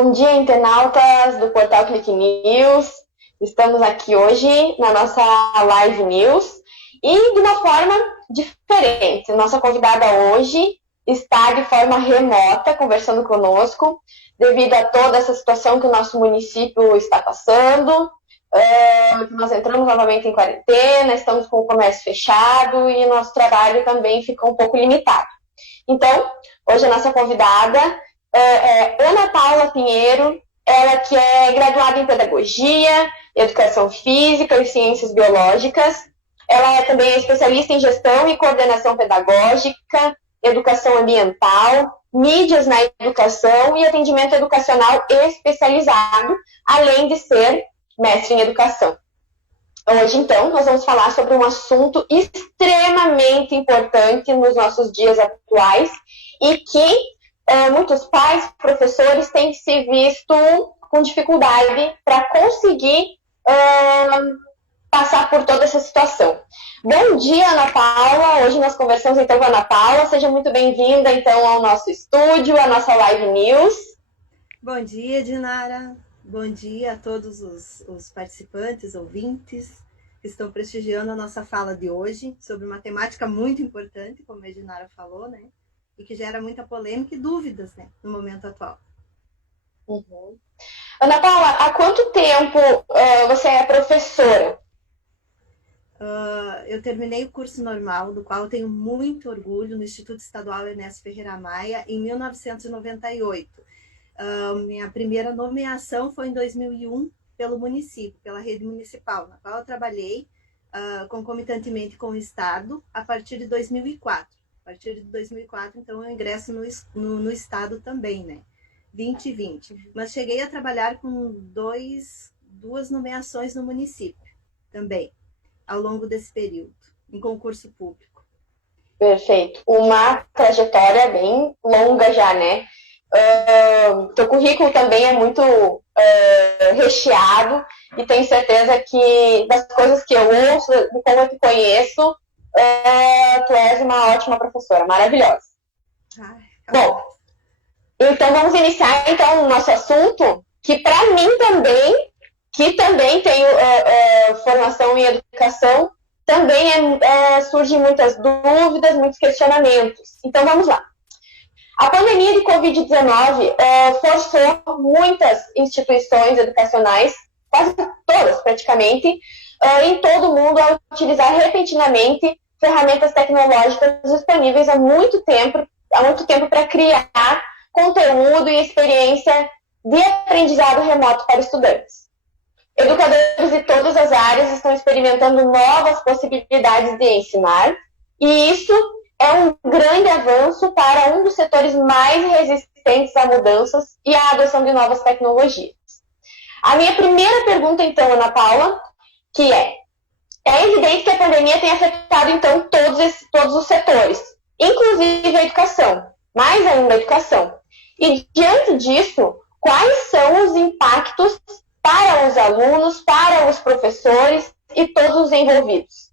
Bom dia, internautas do portal Click News. Estamos aqui hoje na nossa Live News e de uma forma diferente. Nossa convidada hoje está de forma remota conversando conosco devido a toda essa situação que o nosso município está passando. Nós entramos novamente em quarentena, estamos com o comércio fechado e nosso trabalho também ficou um pouco limitado. Então, hoje a nossa convidada é Ana Paula Pinheiro, ela que é graduada em Pedagogia, Educação Física e Ciências Biológicas. Ela também é especialista em Gestão e Coordenação Pedagógica, Educação Ambiental, Mídias na Educação e Atendimento Educacional especializado, além de ser mestre em Educação. Hoje, então, nós vamos falar sobre um assunto extremamente importante nos nossos dias atuais e que muitos pais, professores têm se visto com dificuldade para conseguir passar por toda essa situação. Bom dia, Ana Paula. Hoje nós conversamos então com a Ana Paula. Seja muito bem-vinda então ao nosso estúdio, à nossa Live News. Bom dia, Dinara. Bom dia a todos os participantes, ouvintes, que estão prestigiando a nossa fala de hoje sobre uma temática muito importante, como a Dinara falou, né? E que gera muita polêmica e dúvidas, né, no momento atual. Uhum. Ana Paula, há quanto tempo você é professora? Eu terminei o curso normal, do qual eu tenho muito orgulho, no Instituto Estadual Ernesto Ferreira Maia, em 1998. Minha primeira nomeação foi em 2001 pelo município, pela rede municipal, na qual eu trabalhei concomitantemente com o Estado a partir de 2004. A partir de 2004, então, eu ingresso no Estado também, né? 2020. Mas cheguei a trabalhar com duas nomeações no município também, ao longo desse período, em concurso público. Perfeito. Uma trajetória bem longa já, né? Teu currículo também é muito recheado e tenho certeza que das coisas que eu ouço, de como eu te conheço, tu és uma ótima professora, maravilhosa. Bom, então vamos iniciar então o nosso assunto, que para mim também, que também tenho formação em educação, também surgem muitas dúvidas, muitos questionamentos. Então vamos lá. A pandemia de Covid-19 forçou muitas instituições educacionais, quase todas praticamente, em todo o mundo a utilizar repentinamente ferramentas tecnológicas disponíveis há muito tempo para criar conteúdo e experiência de aprendizado remoto para estudantes. Educadores de todas as áreas estão experimentando novas possibilidades de ensinar, e isso é um grande avanço para um dos setores mais resistentes a mudanças e à adoção de novas tecnologias. A minha primeira pergunta, então, Ana Paula, que é evidente que a pandemia tem afetado, então, todos os setores, inclusive a educação, mais ainda a educação. E, diante disso, quais são os impactos para os alunos, para os professores e todos os envolvidos?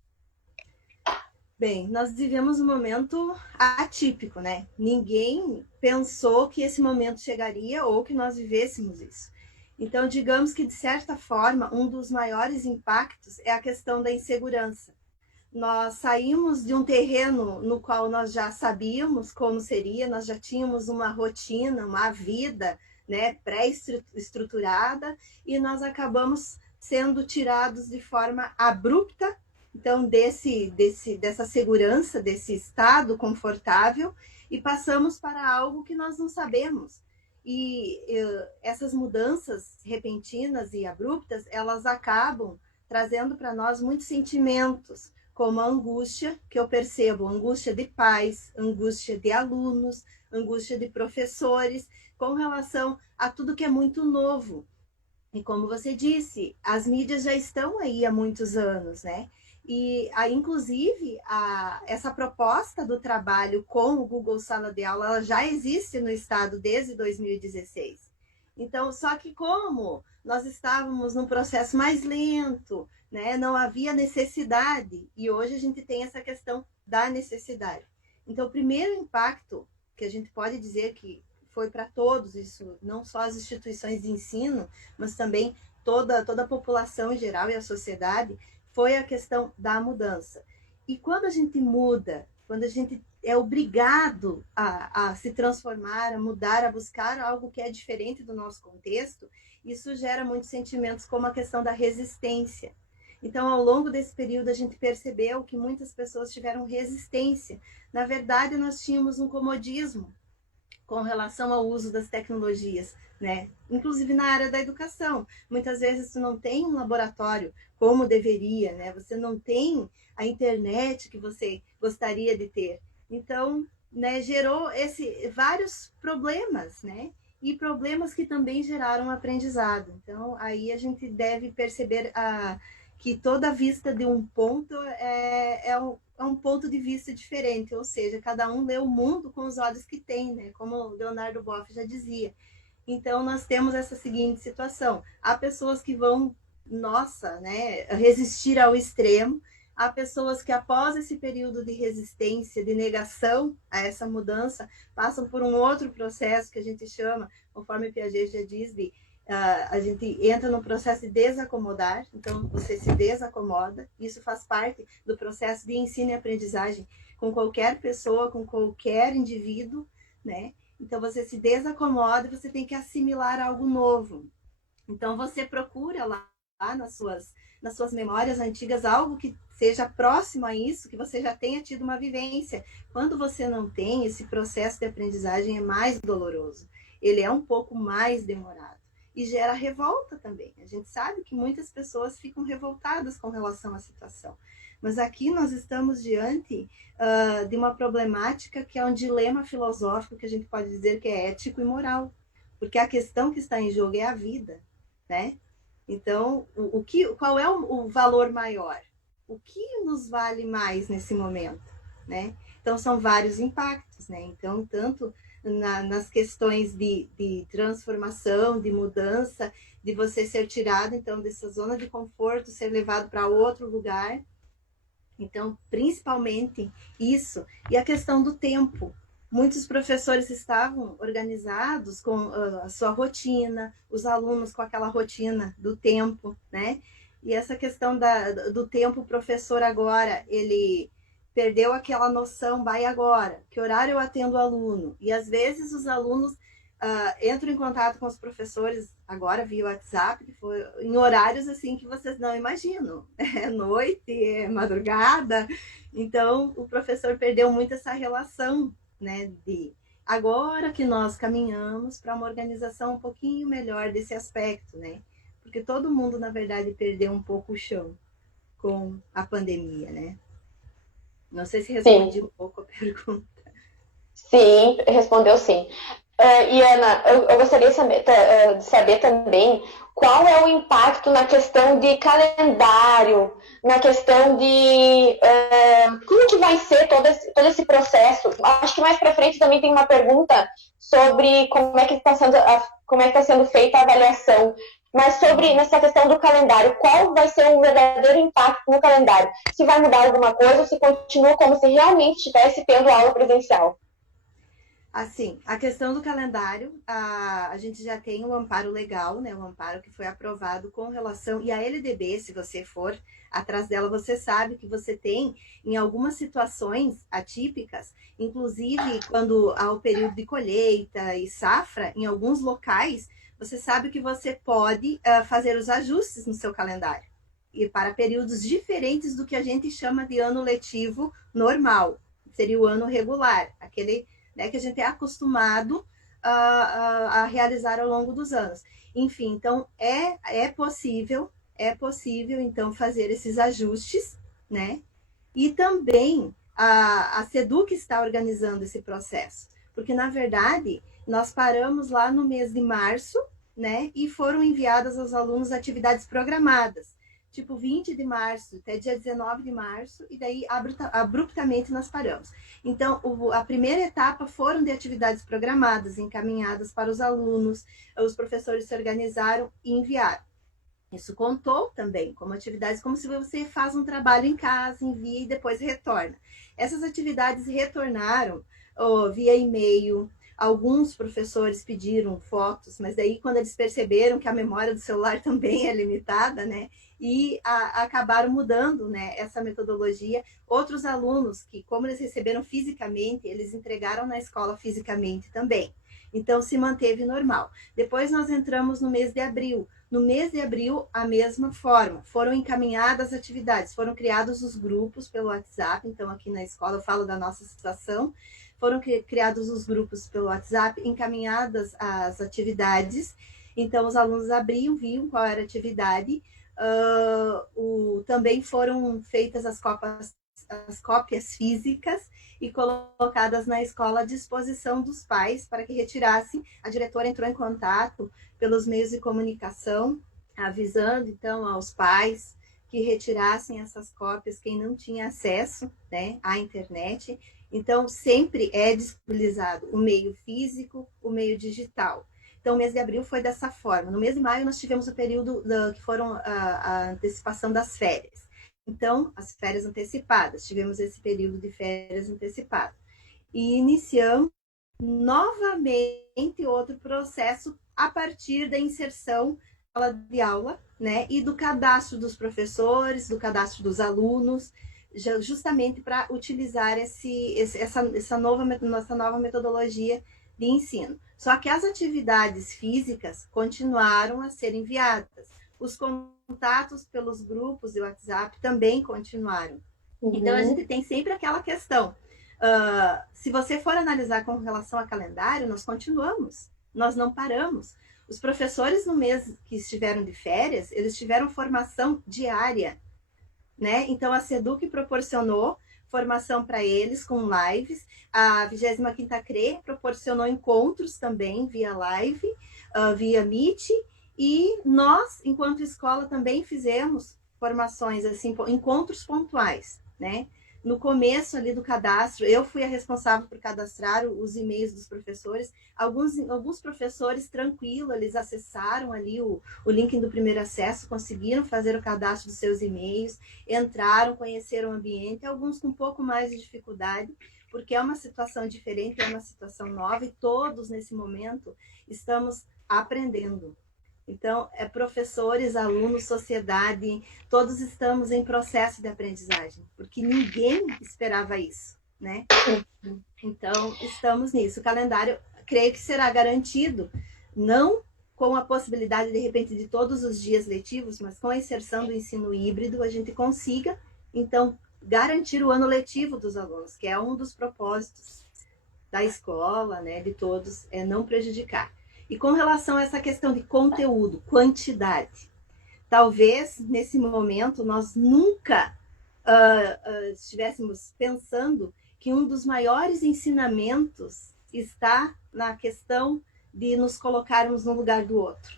Bem, nós vivemos um momento atípico, né? Ninguém pensou que esse momento chegaria ou que nós vivêssemos isso. Então, digamos que, de certa forma, um dos maiores impactos é a questão da insegurança. Nós saímos de um terreno no qual nós já sabíamos como seria, nós já tínhamos uma rotina, uma vida, né, pré-estruturada, e nós acabamos sendo tirados de forma abrupta, então, dessa segurança, desse estado confortável, e passamos para algo que nós não sabemos. E essas mudanças repentinas e abruptas, elas acabam trazendo para nós muitos sentimentos, como a angústia, que eu percebo, angústia de pais, angústia de alunos, angústia de professores, com relação a tudo que é muito novo. E como você disse, as mídias já estão aí há muitos anos, né? E, inclusive, essa proposta do trabalho com o Google Sala de Aula, ela já existe no Estado desde 2016. Então, só que como nós estávamos num processo mais lento, né, não havia necessidade, e hoje a gente tem essa questão da necessidade. Então, o primeiro impacto que a gente pode dizer que foi para todos, isso não só as instituições de ensino, mas também toda a população em geral e a sociedade, foi a questão da mudança. E quando a gente muda, quando a gente é obrigado a se transformar, a mudar, a buscar algo que é diferente do nosso contexto, isso gera muitos sentimentos como a questão da resistência. Então, ao longo desse período, a gente percebeu que muitas pessoas tiveram resistência. Na verdade, nós tínhamos um comodismo com relação ao uso das tecnologias, né? Inclusive na área da educação. Muitas vezes você não tem um laboratório como deveria, né? Você não tem a internet que você gostaria de ter. Então, né, gerou vários problemas, né? E problemas que também geraram aprendizado. Então, aí a gente deve perceber que toda vista de um ponto é um ponto de vista diferente, ou seja, cada um lê o mundo com os olhos que tem, né? Como o Leonardo Boff já dizia. Então, nós temos essa seguinte situação. Há pessoas que vão, né, resistir ao extremo. Há pessoas que, após esse período de resistência, de negação a essa mudança, passam por um outro processo que a gente chama, conforme Piaget já diz, a gente entra num processo de desacomodar, então você se desacomoda, isso faz parte do processo de ensino e aprendizagem com qualquer pessoa, com qualquer indivíduo, né? Então você se desacomoda e você tem que assimilar algo novo. Então você procura lá nas suas memórias antigas algo que seja próximo a isso, que você já tenha tido uma vivência. Quando você não tem, esse processo de aprendizagem é mais doloroso, ele é um pouco mais demorado. E gera revolta também. A gente sabe que muitas pessoas ficam revoltadas com relação à situação. Mas aqui nós estamos diante de uma problemática que é um dilema filosófico, que a gente pode dizer que é ético e moral. Porque a questão que está em jogo é a vida, né? Então, qual é o valor maior? O que nos vale mais nesse momento, né? Então, são vários impactos, né? Então, tanto nas questões de transformação, de mudança, de você ser tirado, então, dessa zona de conforto, ser levado para outro lugar. Então, principalmente isso. E a questão do tempo. Muitos professores estavam organizados com a sua rotina, os alunos com aquela rotina do tempo, né? E essa questão do tempo, o professor agora, ele perdeu aquela noção, vai agora, que horário eu atendo o aluno? E às vezes os alunos entram em contato com os professores agora via WhatsApp, que foi em horários assim que vocês não imaginam. É noite, é madrugada. Então, o professor perdeu muito essa relação, né, de agora que nós caminhamos para uma organização um pouquinho melhor desse aspecto, né? Porque todo mundo, na verdade, perdeu um pouco o chão com a pandemia, né? Não sei se respondi um pouco a pergunta. Sim, respondeu sim. E Ana, eu gostaria de saber também qual é o impacto na questão de calendário, na questão de como que vai ser todo esse processo. Acho que mais para frente também tem uma pergunta sobre como é que está sendo feita a avaliação. Mas sobre nessa questão do calendário, qual vai ser o verdadeiro impacto no calendário? Se vai mudar alguma coisa ou se continua como se realmente estivesse tendo aula presencial? Assim, a questão do calendário, a gente já tem o amparo legal, né? O amparo que foi aprovado com relação... E a LDB, se você for atrás dela, você sabe que você tem, em algumas situações atípicas, inclusive quando há o período de colheita e safra, em alguns locais, você sabe que você pode fazer os ajustes no seu calendário. E para períodos diferentes do que a gente chama de ano letivo normal. Seria o ano regular, aquele... né, que a gente é acostumado a realizar ao longo dos anos. Enfim, então é possível, então, fazer esses ajustes, né? E também a SEDUC está organizando esse processo, porque, na verdade, nós paramos lá no mês de março, né? E foram enviadas aos alunos atividades programadas, tipo 20 de março até dia 19 de março, e daí abruptamente nós paramos. Então, a primeira etapa foram de atividades programadas, encaminhadas para os alunos, os professores se organizaram e enviaram. Isso contou também como atividades, como se você faz um trabalho em casa, envia e depois retorna. Essas atividades retornaram via e-mail, Alguns professores pediram fotos, mas daí quando eles perceberam que a memória do celular também é limitada, né? E acabaram mudando, né, essa metodologia. Outros alunos que, como eles receberam fisicamente, eles entregaram na escola fisicamente também. Então, se manteve normal. Depois nós entramos no mês de abril. No mês de abril, a mesma forma. Foram encaminhadas as atividades, foram criados os grupos pelo WhatsApp. Então, aqui na escola, eu falo da nossa situação. Foram criados os grupos pelo WhatsApp, encaminhadas as atividades. Então, os alunos abriam, viam qual era a atividade. Também foram feitas as cópias físicas e colocadas na escola à disposição dos pais para que retirassem. A diretora entrou em contato pelos meios de comunicação, avisando então aos pais que retirassem essas cópias quem não tinha acesso, né, à internet. Então, sempre é disponibilizado o meio físico, o meio digital. Então, o mês de abril foi dessa forma. No mês de maio, nós tivemos o período que foram a antecipação das férias. Então, as férias antecipadas, tivemos esse período de férias antecipadas. E iniciamos novamente outro processo a partir da inserção de aula, né, e do cadastro dos professores, do cadastro dos alunos, justamente para utilizar essa nova metodologia de ensino. Só que as atividades físicas continuaram a ser enviadas. Os contatos pelos grupos de WhatsApp também continuaram. Uhum. Então, a gente tem sempre aquela questão. Se você for analisar com relação a calendário, nós continuamos, nós não paramos. Os professores, no mês que estiveram de férias, eles tiveram formação diária, né? Então, a SEDUC proporcionou formação para eles com lives. A 25ª CRE proporcionou encontros também via live, via Meet. E nós, enquanto escola, também fizemos formações, assim, encontros pontuais, né? No começo ali do cadastro, eu fui a responsável por cadastrar os e-mails dos professores. Alguns professores, tranquilo, eles acessaram ali o link do primeiro acesso, conseguiram fazer o cadastro dos seus e-mails, entraram, conheceram o ambiente, alguns com um pouco mais de dificuldade, porque é uma situação diferente, é uma situação nova, e todos, nesse momento, estamos aprendendo. Então, professores, alunos, sociedade, todos estamos em processo de aprendizagem, porque ninguém esperava isso, né? Então, estamos nisso. O calendário, creio que será garantido, não com a possibilidade, de repente, de todos os dias letivos, mas com a inserção do ensino híbrido, a gente consiga, então, garantir o ano letivo dos alunos, que é um dos propósitos da escola, né, de todos, é não prejudicar. E com relação a essa questão de conteúdo, quantidade, talvez nesse momento nós nunca estivéssemos pensando que um dos maiores ensinamentos está na questão de nos colocarmos no lugar do outro.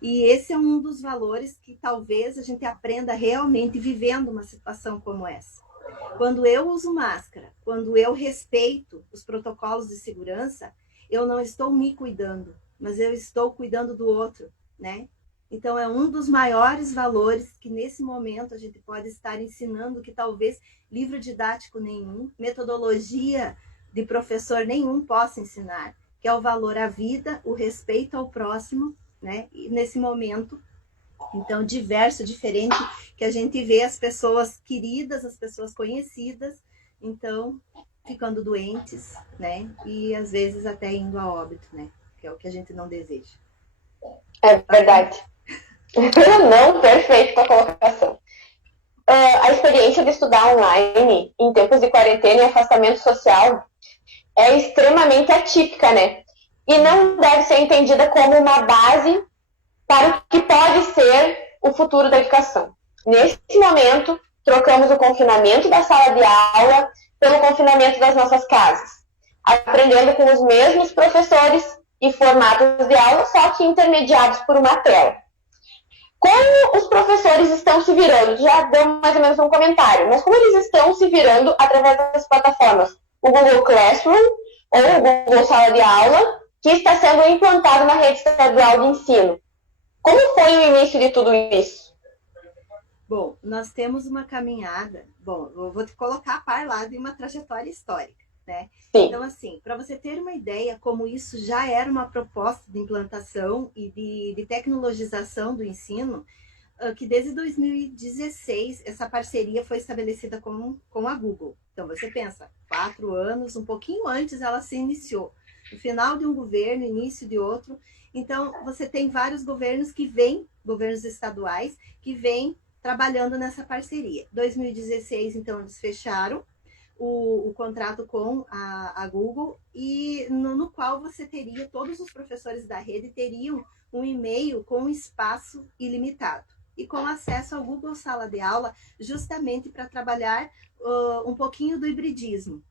E esse é um dos valores que talvez a gente aprenda realmente vivendo uma situação como essa. Quando eu uso máscara, quando eu respeito os protocolos de segurança, eu não estou me cuidando, mas eu estou cuidando do outro, né? Então, é um dos maiores valores que, nesse momento, a gente pode estar ensinando, que talvez livro didático nenhum, metodologia de professor nenhum possa ensinar, que é o valor à vida, o respeito ao próximo, né? E nesse momento, então, diverso, diferente, que a gente vê as pessoas queridas, as pessoas conhecidas, então, ficando doentes, né? E, às vezes, até indo a óbito, né? Que é o que a gente não deseja. É verdade. Não, perfeito a colocação. A experiência de estudar online em tempos de quarentena e afastamento social é extremamente atípica, né? E não deve ser entendida como uma base para o que pode ser o futuro da educação. Nesse momento, trocamos o confinamento da sala de aula pelo confinamento das nossas casas, aprendendo com os mesmos professores e formatos de aula, só que intermediados por uma tela. Como os professores estão se virando? Já deu mais ou menos um comentário, mas como eles estão se virando através das plataformas? O Google Classroom ou o Google Sala de Aula, que está sendo implantado na rede estadual de ensino. Como foi o início de tudo isso? Bom, nós temos uma caminhada. Bom, eu vou te colocar a par lá de uma trajetória histórica. né? Sim. Então, assim, para você ter uma ideia como isso já era uma proposta de implantação e de tecnologização do ensino, que desde 2016 essa parceria foi estabelecida com a Google. Então, você pensa, 4 anos, um pouquinho antes ela se iniciou. No final de um governo, início de outro. Então, você tem vários governos governos estaduais, que vêm trabalhando nessa parceria. 2016, então, eles fecharam o contrato com a Google, e no qual você teria, todos os professores da rede teriam um e-mail com espaço ilimitado e com acesso ao Google Sala de Aula, justamente para trabalhar um pouquinho do hibridismo,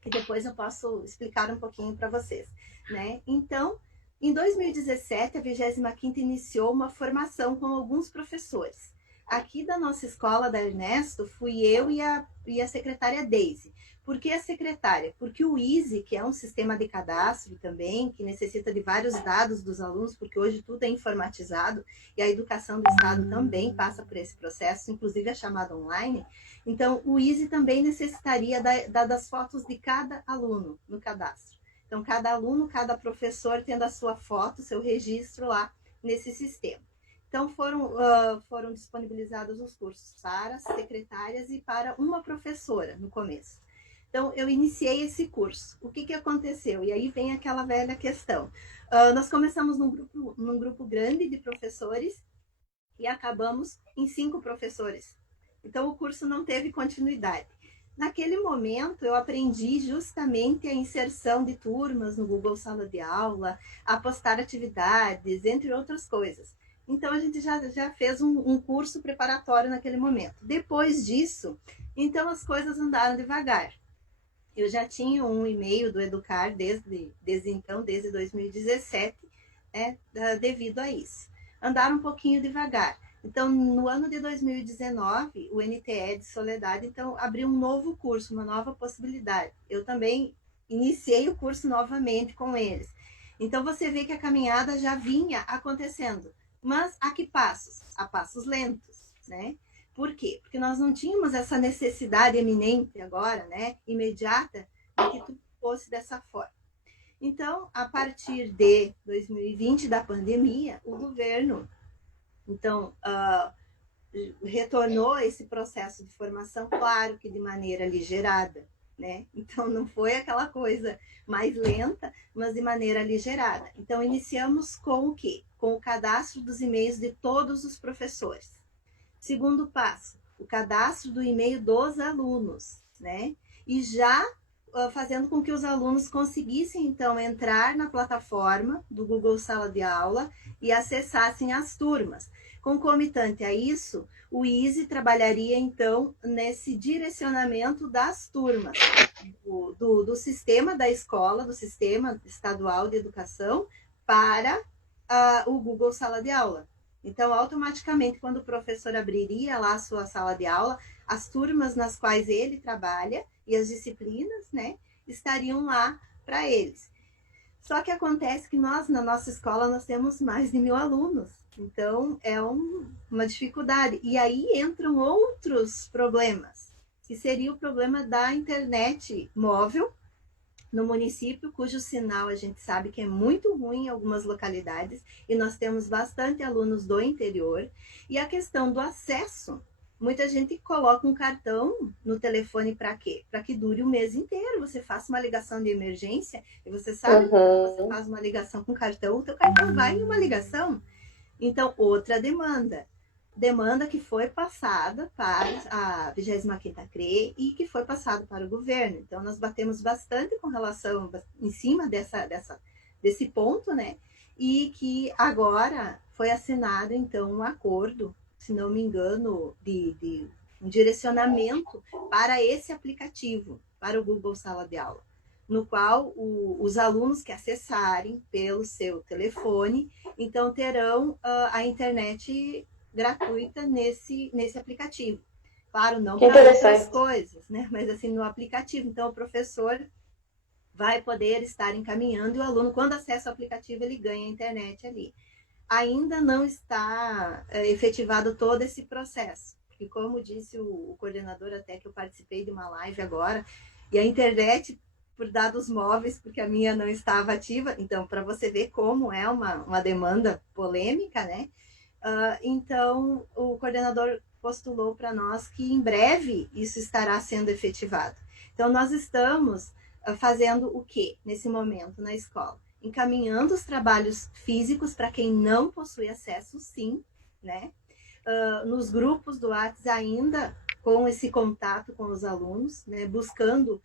que depois eu posso explicar um pouquinho para vocês, né? Então, em 2017, a 25ª iniciou uma formação com alguns professores. Aqui da nossa escola, da Ernesto, fui eu e a secretária Daisy. Por que a secretária? Porque o Easy, que é um sistema de cadastro também, que necessita de vários dados dos alunos, porque hoje tudo é informatizado, e a educação do Estado também passa por esse processo, inclusive a chamada online. Então, o Easy também necessitaria das fotos de cada aluno no cadastro. Então, cada aluno, cada professor tendo a sua foto, seu registro lá nesse sistema. Então, foram disponibilizados os cursos para secretárias e para uma professora no começo. Então, eu iniciei esse curso. O que aconteceu? E aí vem aquela velha questão. Nós começamos num grupo grande de professores e acabamos em 5 professores. Então, o curso não teve continuidade. Naquele momento, eu aprendi justamente a inserção de turmas no Google Sala de Aula, a postar atividades, entre outras coisas. Então, a gente já fez um curso preparatório naquele momento. Depois disso, então, as coisas andaram devagar. Eu já tinha um e-mail do Educar desde 2017, devido a isso. Andaram um pouquinho devagar. Então, no ano de 2019, o NTE de Soledade, então, abriu um novo curso, uma nova possibilidade. Eu também iniciei o curso novamente com eles. Então, você vê que a caminhada já vinha acontecendo. Mas a que passos? A passos lentos, né? Por quê? Porque nós não tínhamos essa necessidade eminente agora, né? Imediata, de que tudo fosse dessa forma. Então, a partir de 2020, da pandemia, o governo então, retornou esse processo de formação, claro que de maneira aligerada, né? Então, não foi aquela coisa mais lenta, mas de maneira aligerada. Então, iniciamos com o quê? Com o cadastro dos e-mails de todos os professores. Segundo passo, o cadastro do e-mail dos alunos, né? E já fazendo com que os alunos conseguissem, então, entrar na plataforma do Google Sala de Aula e acessassem as turmas. Concomitante a isso, o Easy trabalharia, então, nesse direcionamento das turmas, do sistema da escola, do sistema estadual de educação, para o Google Sala de Aula. Então, automaticamente, quando o professor abriria lá a sua sala de aula, as turmas nas quais ele trabalha e as disciplinas, né, estariam lá para eles. Só que acontece que nós, na nossa escola, nós temos mais de 1.000 alunos. Então, é uma dificuldade. E aí entram outros problemas, que seria o problema da internet móvel no município, cujo sinal a gente sabe que é muito ruim em algumas localidades, e nós temos bastante alunos do interior. E a questão do acesso, muita gente coloca um cartão no telefone para quê? Para que dure o mês inteiro. Você faça uma ligação de emergência, e você sabe que quando você faz uma ligação com cartão, o teu cartão vai em uma ligação. Então, outra demanda que foi passada para a 25ª CRE e que foi passado para o governo. Então, nós batemos bastante com relação, em cima desse ponto, né? E que agora foi assinado, então, um acordo, se não me engano, de um direcionamento para esse aplicativo, para o Google Sala de Aula, no qual os alunos que acessarem pelo seu telefone, então terão a internet gratuita nesse aplicativo. Claro, não para outras coisas, né? Mas assim, no aplicativo. Então, o professor vai poder estar encaminhando e o aluno, quando acessa o aplicativo, ele ganha a internet ali. Ainda não está efetivado todo esse processo. E como disse o coordenador, até que eu participei de uma live agora, e a internet por dados móveis, porque a minha não estava ativa. Então, para você ver como é uma demanda polêmica, né? Então, o coordenador postulou para nós que em breve isso estará sendo efetivado. Então, nós estamos fazendo o quê nesse momento na escola? Encaminhando os trabalhos físicos para quem não possui acesso, sim, né? Nos grupos do WhatsApp ainda com esse contato com os alunos, né? Buscando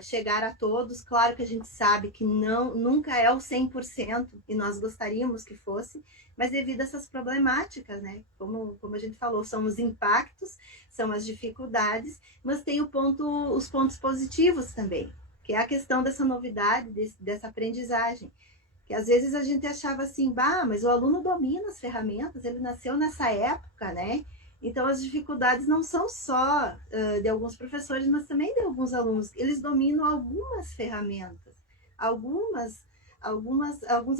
chegar a todos. Claro que a gente sabe que nunca é o 100%, e nós gostaríamos que fosse, mas devido a essas problemáticas, né? Como a gente falou, são os impactos, são as dificuldades, mas tem os pontos positivos também, que é a questão dessa novidade, dessa aprendizagem. Que às vezes a gente achava assim, mas o aluno domina as ferramentas, ele nasceu nessa época, né? Então as dificuldades não são só de alguns professores, mas também de alguns alunos. Eles dominam algumas ferramentas, alguns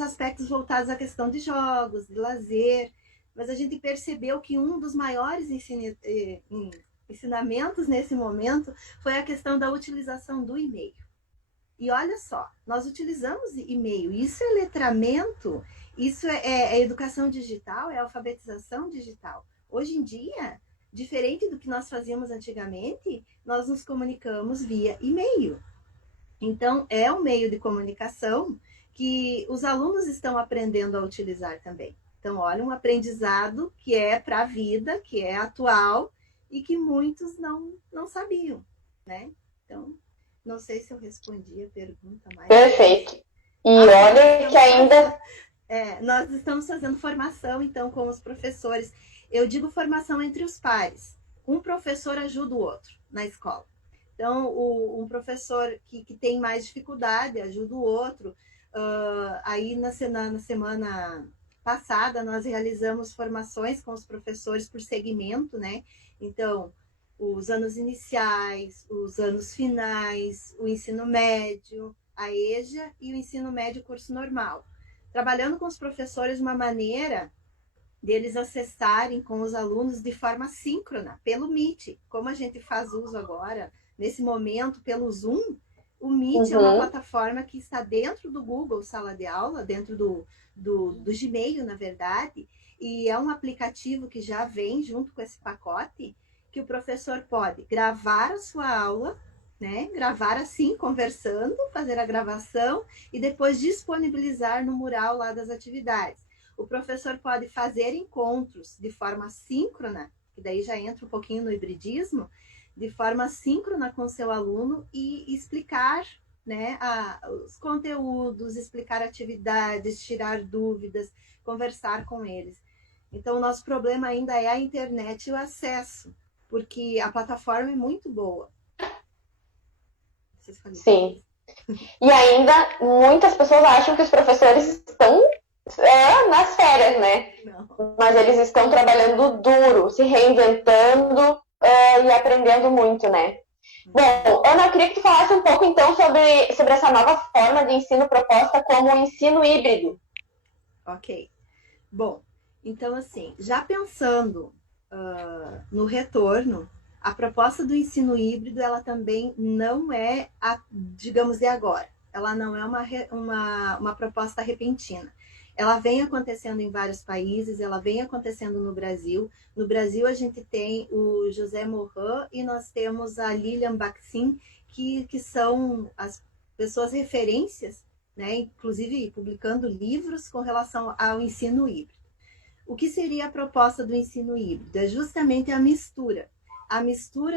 aspectos voltados à questão de jogos, de lazer, mas a gente percebeu que um dos maiores ensinamentos nesse momento foi a questão da utilização do e-mail. E olha só, nós utilizamos e-mail, isso é letramento, isso é educação digital, é alfabetização digital. Hoje em dia, diferente do que nós fazíamos antigamente, nós nos comunicamos via e-mail. Então, é um meio de comunicação que os alunos estão aprendendo a utilizar também. Então, olha, um aprendizado que é para a vida, que é atual e que muitos não sabiam, né? Então, não sei se eu respondi a pergunta mais. Perfeito. E olha que ainda... nós estamos fazendo formação, então, com os professores. Eu digo formação entre os pares. Um professor ajuda o outro na escola. Então, um professor que tem mais dificuldade ajuda o outro. Aí, na semana passada, nós realizamos formações com os professores por segmento, né? Então, os anos iniciais, os anos finais, o ensino médio, a EJA e o ensino médio curso normal. Trabalhando com os professores uma maneira deles acessarem com os alunos de forma síncrona, pelo Meet. Como a gente faz uso agora, nesse momento, pelo Zoom, o Meet é uma plataforma que está dentro do Google Sala de Aula, dentro do Gmail, na verdade, e é um aplicativo que já vem junto com esse pacote, que o professor pode gravar a sua aula, né? Gravar assim, conversando, fazer a gravação e depois disponibilizar no mural lá das atividades. O professor pode fazer encontros de forma síncrona, que daí já entra um pouquinho no hibridismo, de forma síncrona com seu aluno e explicar, né, os conteúdos, explicar atividades, tirar dúvidas, conversar com eles. Então, o nosso problema ainda é a internet e o acesso, porque a plataforma é muito boa. Sim. E ainda muitas pessoas acham que os professores estão nas férias, né? Não. Mas eles estão trabalhando duro, se reinventando e aprendendo muito, né? Bom, Ana, eu queria que tu falasse um pouco então sobre essa nova forma de ensino proposta como o ensino híbrido. Ok. Bom, então assim, já pensando no retorno, a proposta do ensino híbrido, ela também não é, digamos, de agora. Ela não é uma proposta repentina. Ela vem acontecendo em vários países, ela vem acontecendo no Brasil. No Brasil, a gente tem o José Morin e nós temos a Lilian Baxin, que são as pessoas referências, né? Inclusive publicando livros com relação ao ensino híbrido. O que seria a proposta do ensino híbrido? É justamente a mistura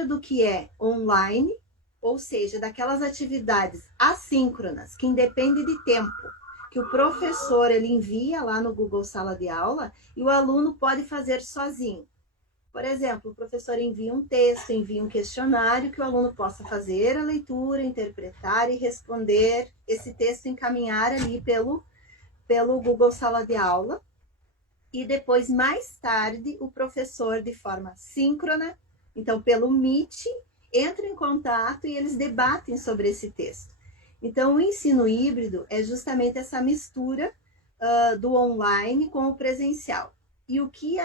do que é online, ou seja, daquelas atividades assíncronas, que independem de tempo, que o professor ele envia lá no Google Sala de Aula e o aluno pode fazer sozinho. Por exemplo, o professor envia um texto, envia um questionário que o aluno possa fazer a leitura, interpretar e responder esse texto, encaminhar ali pelo Google Sala de Aula. E depois, mais tarde, o professor, de forma síncrona, então pelo Meet, entra em contato e eles debatem sobre esse texto. Então, o ensino híbrido é justamente essa mistura do online com o presencial. E o que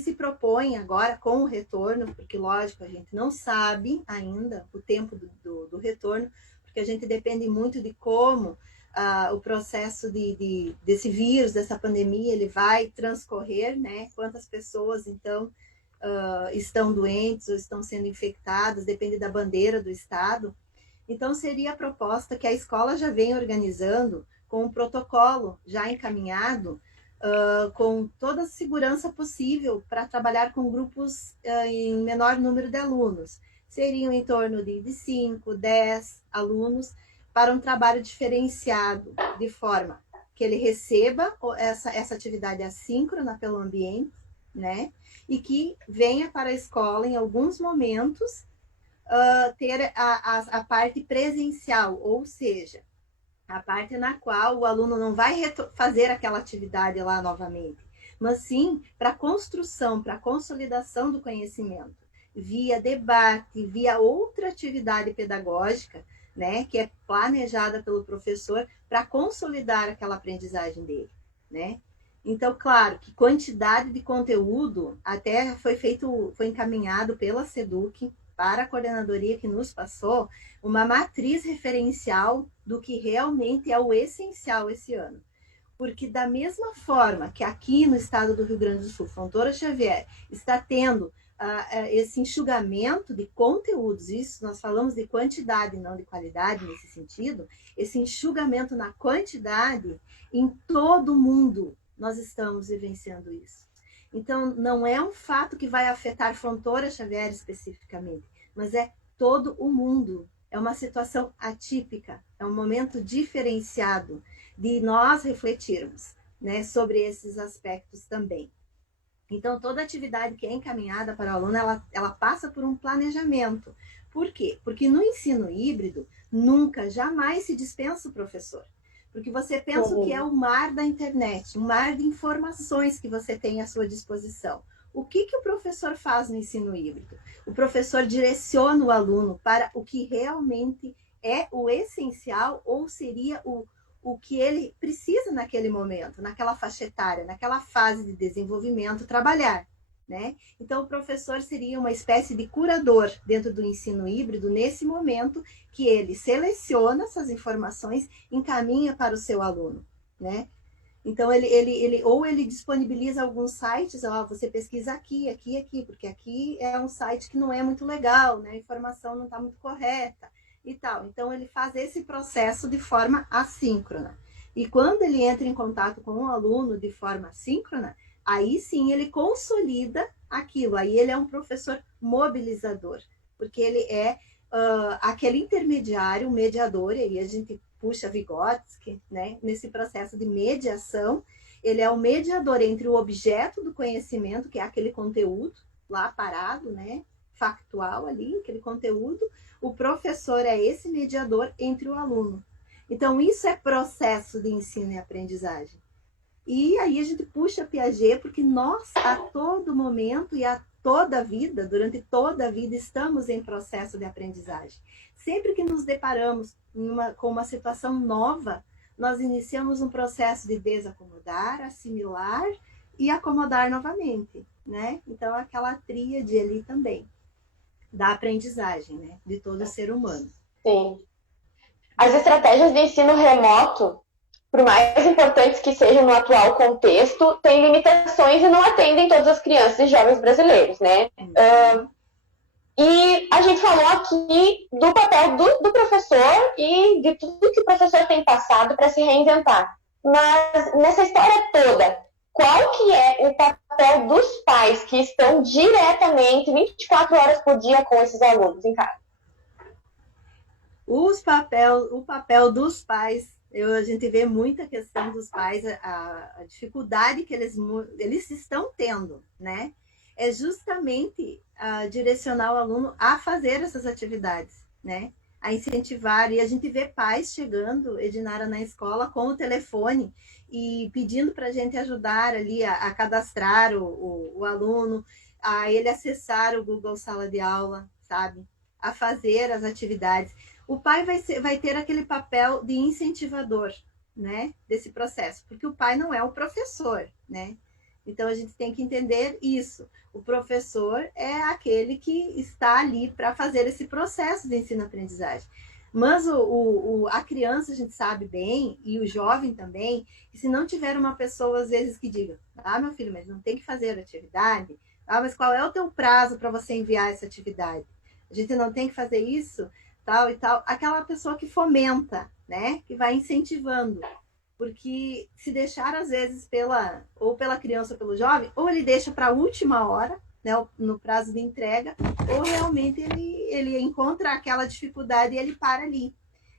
se propõe agora com o retorno, porque, lógico, a gente não sabe ainda o tempo do retorno, porque a gente depende muito de como o processo desse vírus, dessa pandemia, ele vai transcorrer, né? Quantas pessoas, então, estão doentes ou estão sendo infectadas, depende da bandeira do estado. Então, seria a proposta que a escola já vem organizando com um protocolo já encaminhado, com toda a segurança possível para trabalhar com grupos em menor número de alunos. Seriam em torno de 5, 10 alunos, para um trabalho diferenciado, de forma que ele receba essa atividade assíncrona pelo ambiente, né? E que venha para a escola, em alguns momentos, ter a parte presencial, ou seja, a parte na qual o aluno não vai fazer aquela atividade lá novamente, mas sim para a construção, para a consolidação do conhecimento, via debate, via outra atividade pedagógica, né, que é planejada pelo professor para consolidar aquela aprendizagem dele, né? Então, claro, que quantidade de conteúdo até foi encaminhado pela SEDUC para a coordenadoria que nos passou uma matriz referencial do que realmente é o essencial esse ano. Porque da mesma forma que aqui no estado do Rio Grande do Sul, Fontoura Xavier, está tendo esse enxugamento de conteúdos, isso nós falamos de quantidade, não de qualidade nesse sentido, esse enxugamento na quantidade, em todo o mundo nós estamos vivenciando isso. Então, não é um fato que vai afetar Fontoura Xavier especificamente, mas é todo o mundo. É uma situação atípica, é um momento diferenciado de nós refletirmos, né, sobre esses aspectos também. Então, toda atividade que é encaminhada para o aluno, ela passa por um planejamento. Por quê? Porque no ensino híbrido, nunca, jamais se dispensa o professor. Porque você pensa que é o mar da internet, um mar de informações que você tem à sua disposição. O que o professor faz no ensino híbrido? O professor direciona o aluno para o que realmente é o essencial ou seria o que ele precisa naquele momento, naquela faixa etária, naquela fase de desenvolvimento, trabalhar, né? Então, o professor seria uma espécie de curador dentro do ensino híbrido, nesse momento que ele seleciona essas informações, encaminha para o seu aluno, né? Então, ele disponibiliza alguns sites, você pesquisa aqui, porque aqui é um site que não é muito legal, né? A informação não está muito correta e tal. Então, ele faz esse processo de forma assíncrona. E quando ele entra em contato com o aluno de forma síncrona, aí sim ele consolida aquilo. Aí ele é um professor mobilizador, porque ele é aquele intermediário, mediador, e aí a gente puxa Vygotsky, né, nesse processo de mediação. Ele é o mediador entre o objeto do conhecimento, que é aquele conteúdo lá parado, né, factual ali, aquele conteúdo. O professor é esse mediador entre o aluno. Então, isso é processo de ensino e aprendizagem. E aí a gente puxa Piaget, porque nós, a todo momento e a toda a vida, durante toda a vida, estamos em processo de aprendizagem. Sempre que nos deparamos com uma situação nova, nós iniciamos um processo de desacomodar, assimilar e acomodar novamente, né? Então, aquela tríade ali também, da aprendizagem, né? De todo ser humano. Sim. As estratégias de ensino remoto, por mais importantes que sejam no atual contexto, têm limitações e não atendem todas as crianças e jovens brasileiros, né? E a gente falou aqui do papel do professor e de tudo que o professor tem passado para se reinventar. Mas nessa história toda, qual que é o papel dos pais que estão diretamente 24 horas por dia com esses alunos em casa? O papel dos pais, a gente vê muita questão dos pais, a dificuldade que eles estão tendo, né? É justamente direcionar o aluno a fazer essas atividades, né? A incentivar. E a gente vê pais chegando, Edinara, na escola com o telefone e pedindo para a gente ajudar ali a cadastrar o aluno, a ele acessar o Google Sala de Aula, sabe? A fazer as atividades. O pai vai ter aquele papel de incentivador, né? Desse processo, porque o pai não é o professor, né? Então, a gente tem que entender isso. O professor é aquele que está ali para fazer esse processo de ensino-aprendizagem. Mas a criança, a gente sabe bem, e o jovem também, que se não tiver uma pessoa, às vezes, que diga, ah, meu filho, mas não tem que fazer atividade, ah, mas qual é o teu prazo para você enviar essa atividade? A gente não tem que fazer isso, tal e tal. Aquela pessoa que fomenta, né? Que vai incentivando. Porque se deixar, às vezes, ou pela criança ou pelo jovem, ou ele deixa para a última hora, né, no prazo de entrega, ou realmente ele encontra aquela dificuldade e ele para ali.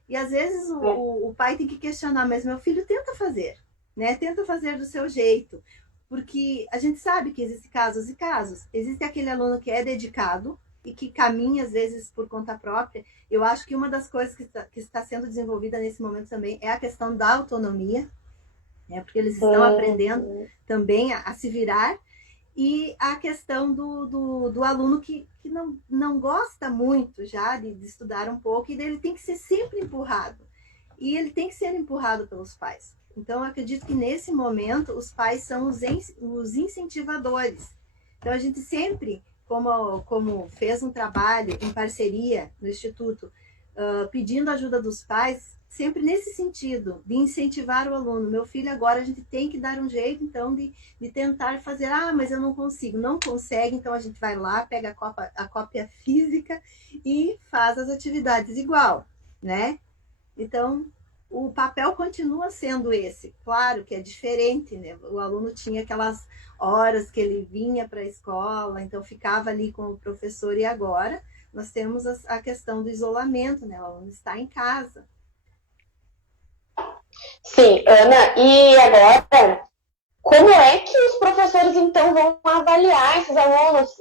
E às vezes o pai tem que questionar, mas meu filho tenta fazer, né? Tenta fazer do seu jeito. Porque a gente sabe que existem casos e casos. Existe aquele aluno que é dedicado e que caminha, às vezes, por conta própria. Eu acho que uma das coisas que está sendo desenvolvida nesse momento também é a questão da autonomia, né? Porque eles estão aprendendo também a se virar. E a questão do aluno que não gosta muito já de estudar um pouco, e ele tem que ser sempre empurrado. E ele tem que ser empurrado pelos pais. Então, eu acredito que nesse momento os pais são os incentivadores. Então, a gente sempre, como fez um trabalho em parceria no Instituto, pedindo ajuda dos pais, sempre nesse sentido, de incentivar o aluno. Meu filho, agora a gente tem que dar um jeito, então, de tentar fazer. Ah, mas eu não consigo. Não consegue, então a gente vai lá, pega a cópia física e faz as atividades igual, né? Então, o papel continua sendo esse. Claro que é diferente, né? O aluno tinha aquelas horas que ele vinha para a escola, então ficava ali com o professor, e agora nós temos a questão do isolamento, né? O aluno está em casa. Sim, Ana, e agora, como é que os professores, então, vão avaliar esses alunos?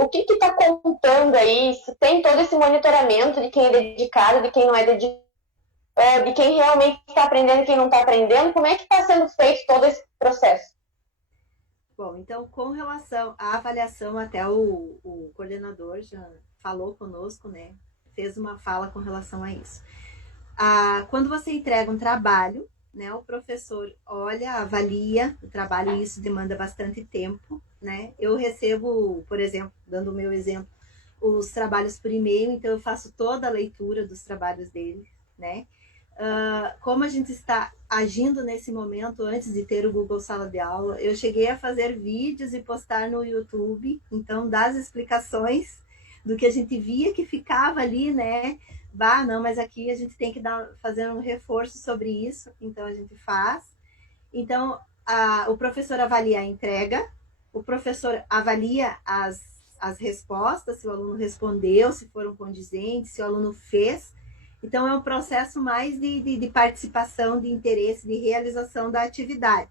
O que está contando aí? Se tem todo esse monitoramento de quem é dedicado, de quem não é dedicado, de quem realmente está aprendendo e quem não está aprendendo, como é que está sendo feito todo esse processo? Bom, então, com relação à avaliação, até o coordenador já falou conosco, né? Fez uma fala com relação a isso. Quando você entrega um trabalho, né, o professor olha, avalia o trabalho, e isso demanda bastante tempo, né? Eu recebo, por exemplo, dando o meu exemplo, os trabalhos por e-mail, então eu faço toda a leitura dos trabalhos dele, né? Como a gente está agindo nesse momento, antes de ter o Google Sala de Aula, eu cheguei a fazer vídeos e postar no YouTube, então, das explicações do que a gente via que ficava ali, né? Não, mas aqui a gente tem que fazer um reforço sobre isso, então a gente faz. Então, o professor avalia a entrega, o professor avalia as respostas, se o aluno respondeu, se foram condizentes, se o aluno fez. Então, é um processo mais de participação, de interesse, de realização da atividade,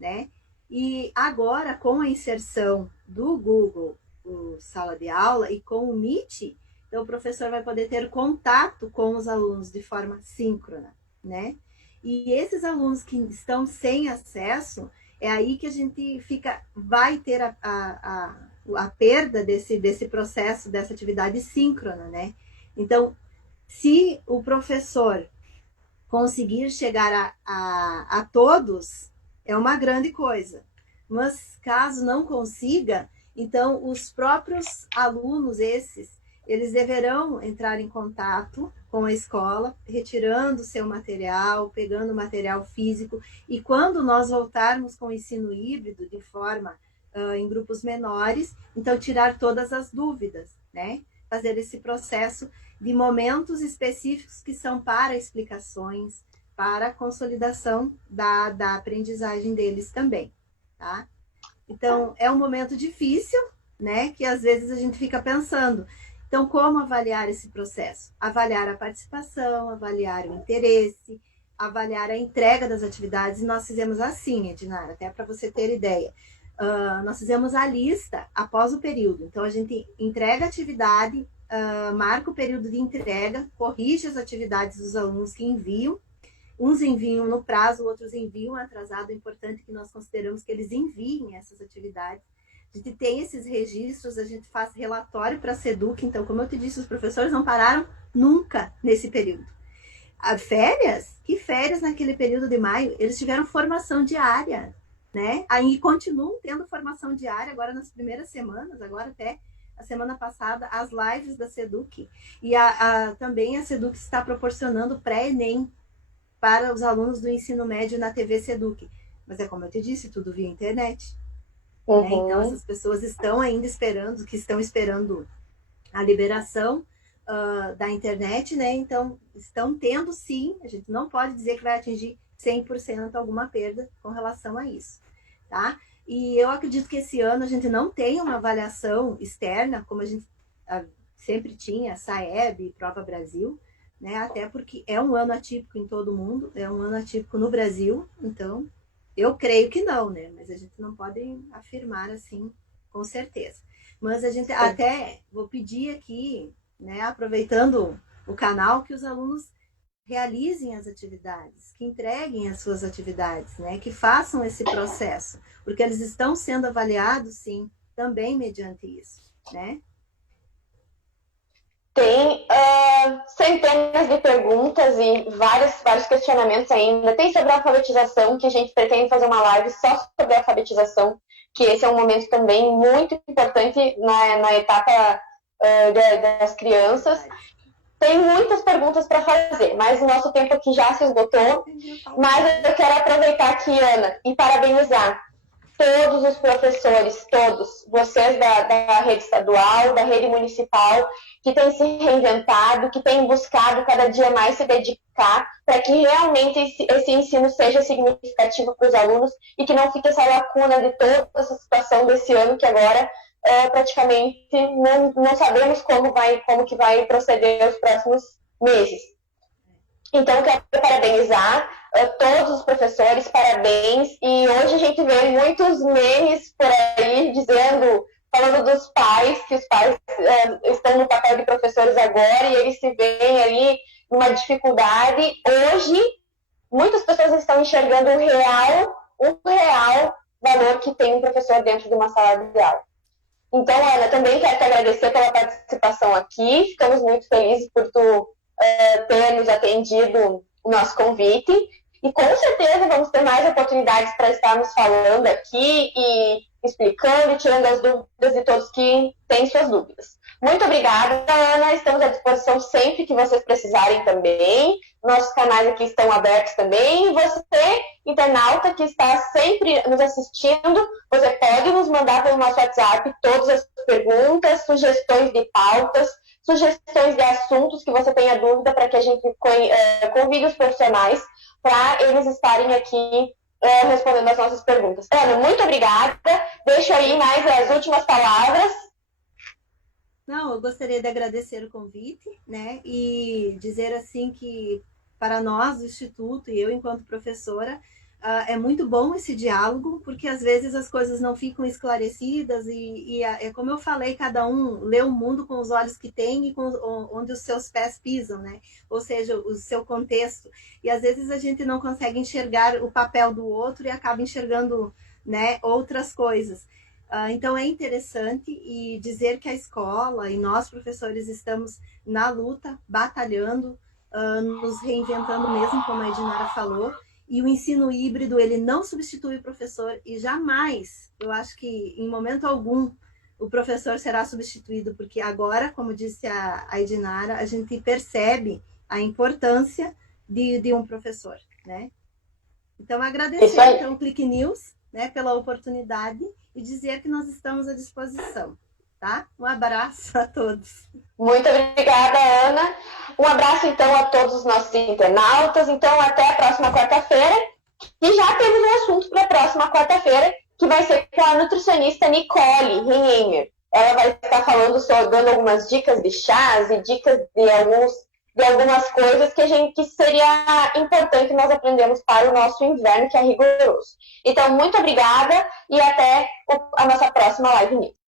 né? E agora, com a inserção do Google, o Sala de Aula, e com o Meet, então o professor vai poder ter contato com os alunos de forma síncrona, né? E esses alunos que estão sem acesso, é aí que a gente vai ter a perda desse processo, dessa atividade síncrona, né? Então, se o professor conseguir chegar a todos, é uma grande coisa. Mas caso não consiga, então os próprios alunos eles deverão entrar em contato com a escola, retirando seu material, pegando material físico, e quando nós voltarmos com o ensino híbrido de forma em grupos menores, então tirar todas as dúvidas, né? Fazer esse processo de momentos específicos que são para explicações, para a consolidação da aprendizagem deles também, tá? Então, é um momento difícil, né? Que às vezes a gente fica pensando. Então, como avaliar esse processo? Avaliar a participação, avaliar o interesse, avaliar a entrega das atividades. E nós fizemos assim, Edinara, até para você ter ideia. Nós fizemos a lista após o período. Então, a gente entrega a atividade, marca o período de entrega, corrige as atividades dos alunos que enviam. Uns enviam no prazo, outros enviam atrasado. É importante que nós consideramos que eles enviem essas atividades. A gente tem esses registros, a gente faz relatório para a SEDUC. Então, como eu te disse, os professores não pararam nunca nesse período. Férias? Que férias naquele período de maio? Eles tiveram formação diária, né? Aí continuam tendo formação diária agora nas primeiras semanas, agora até a semana passada as lives da SEDUC, e também a SEDUC está proporcionando pré-ENEM para os alunos do ensino médio na TV SEDUC. Mas é como eu te disse, tudo via internet. Né? Então, essas pessoas estão ainda esperando, que estão esperando a liberação da internet, né? Então, estão tendo sim, a gente não pode dizer que vai atingir 100% alguma perda com relação a isso, tá? E eu acredito que esse ano a gente não tem uma avaliação externa, como a gente sempre tinha, SAEB, Prova Brasil, né? Até porque é um ano atípico em todo mundo, é um ano atípico no Brasil, então eu creio que não, né? Mas a gente não pode afirmar assim com certeza. Mas a gente até vou pedir aqui, né, aproveitando o canal, que os alunos realizem as atividades, que entreguem as suas atividades, né, que façam esse processo, porque eles estão sendo avaliados, sim, também mediante isso, né? Tem centenas de perguntas e vários questionamentos ainda. Tem sobre a alfabetização, que a gente pretende fazer uma live só sobre a alfabetização, que esse é um momento também muito importante na etapa das crianças. Tem muitas perguntas para fazer, mas o nosso tempo aqui já se esgotou. Mas eu quero aproveitar aqui, Ana, e parabenizar todos os professores, todos, vocês da rede estadual, da rede municipal, que têm se reinventado, que têm buscado cada dia mais se dedicar para que realmente esse ensino seja significativo para os alunos e que não fique essa lacuna de toda essa situação desse ano que agora praticamente não sabemos como que vai proceder os próximos meses. Então, eu quero parabenizar todos os professores, parabéns. E hoje a gente vê muitos memes por aí falando dos pais, que os pais estão no papel de professores agora e eles se veem ali numa dificuldade. Hoje, muitas pessoas estão enxergando o real valor que tem um professor dentro de uma sala de aula. Então, Ana, também quero te agradecer pela participação aqui. Ficamos muito felizes por tu ter nos atendido o nosso convite. E com certeza vamos ter mais oportunidades para estarmos falando aqui e explicando e tirando as dúvidas de todos que têm suas dúvidas. Muito obrigada, Ana. Estamos à disposição sempre que vocês precisarem também. Nossos canais aqui estão abertos também. E você, internauta, que está sempre nos assistindo, você pode nos mandar pelo nosso WhatsApp todas as perguntas, sugestões de pautas, sugestões de assuntos que você tenha dúvida para que a gente convide os profissionais para eles estarem aqui respondendo as nossas perguntas. Ana, muito obrigada. Deixo aí mais as últimas palavras. Não, eu gostaria de agradecer o convite, né, e dizer assim que para nós do Instituto e eu enquanto professora, é muito bom esse diálogo, porque às vezes as coisas não ficam esclarecidas e é como eu falei, cada um lê o mundo com os olhos que tem e com onde os seus pés pisam, né? Ou seja, o seu contexto. E às vezes a gente não consegue enxergar o papel do outro e acaba enxergando, né, outras coisas. Então é interessante e dizer que a escola e nós professores estamos na luta, batalhando, nos reinventando mesmo, como a Edinara falou. E o ensino híbrido, ele não substitui o professor e jamais, eu acho que em momento algum, o professor será substituído, porque agora, como disse a Edinara, a gente percebe a importância de um professor, né? Então, agradecer então, o Clique News, né, pela oportunidade e dizer que nós estamos à disposição, tá? Um abraço a todos. Muito obrigada, Ana. Um abraço, então, a todos os nossos internautas. Então, até a próxima quarta-feira. E já temos um assunto para a próxima quarta-feira, que vai ser com a nutricionista Nicole Renheimer. Ela vai estar falando dando algumas dicas de chás e dicas de algumas coisas que seria importante nós aprendermos para o nosso inverno, que é rigoroso. Então, muito obrigada e até a nossa próxima live news.